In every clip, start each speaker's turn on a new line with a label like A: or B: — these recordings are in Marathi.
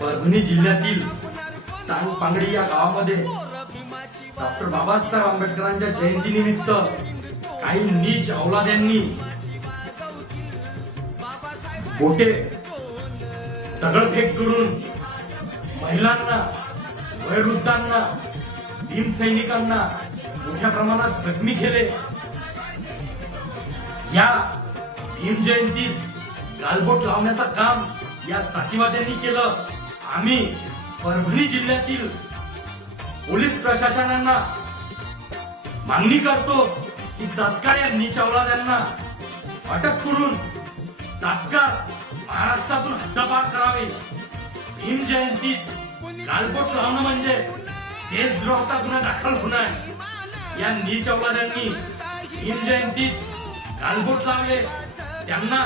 A: परभणी जिल्ह्यातील तानपांगडी या गावामध्ये डॉक्टर बाबासाहेब आंबेडकरांच्या जयंतीनिमित्त काही नीच औलाद्यांनी बोटे दगडफेक करून महिलांना वयोवृद्धांना भीम सैनिकांना मोठ्या प्रमाणात जखमी केले. या भीम जयंतीत गालबोट लावण्याचं काम या साथीवाद्यांनी केलं. आम्ही परभणी जिल्ह्यातील पोलीस प्रशासनांना मागणी करतो की तत्काळ या निचावलाद्यांना अटक करून तात्काळ महाराष्ट्रातून हद्दपार करावे. भीम जयंतीत गालबोट लावणं म्हणजे देशद्रोहाचा गुन्हा दाखल होणार या नीचवलाद्यांनी भीम जयंतीत गालबोट लावले. त्यांना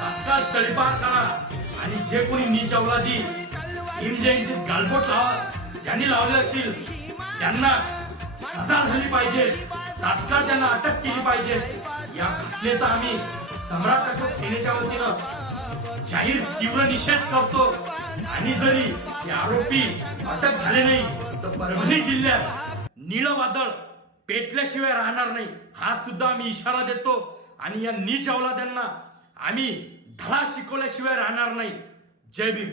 A: तात्काळ तळीपार करा. आणि जे कोणी नीच अवलादी भीम जयंतीत गालबोट लावा ज्यांनी लावले असतील त्यांना सजा झाली पाहिजे. तात्काळ त्यांना अटक केली पाहिजे. या घटनेचा आम्ही सम्राट अशोक सेनेच्या वतीनं जाहीर तीव्र निषेध करतो. आणि जरी हे आरोपी अटक झाले नाही तर परभणी जिल्ह्यात निळ वादळ पेटल्याशिवाय राहणार नाही. हा सुद्धा आम्ही इशारा देतो. आणि या नीच अवलाद्यांना आम्ही धडा शिकवल्याशिवाय राहणार नाही जय भीम.